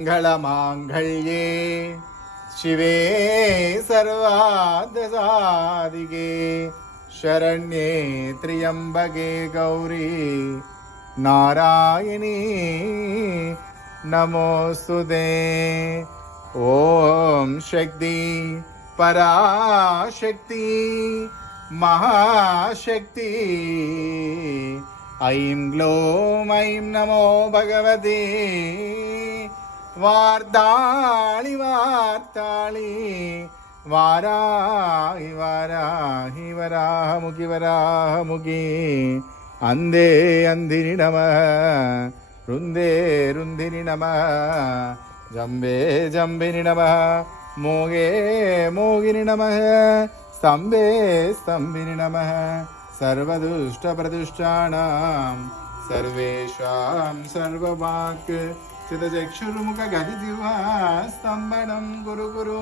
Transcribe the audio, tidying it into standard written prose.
मङ्गलमाङ्गल्ये शिवे सर्वार्थसाधिके शरण्ये त्र्यम्बके गौरी नारायणी नमोस्तुते। ॐ शक्ति पराशक्ति महाशक्ति ऐं ग्लौं ऐं नमो भगवते वार्ताळि वार्ताळि वाराहि वाराहि वराहमुखि वराहमुखि अन्धे अन्धिनि नमः रुन्दे रुन्धिनि नमः जम्बे जम्बिनि नमः मोगे मोगिनि नमः स्तम्भे स्तम्भिनि नमः सर्वदुष्टप्रदुष्टानां सर्वेषां सर्ववाक् चिदचक्षुर्मुखगतिजिह्वा स्तम्भनं कुरु कुरु।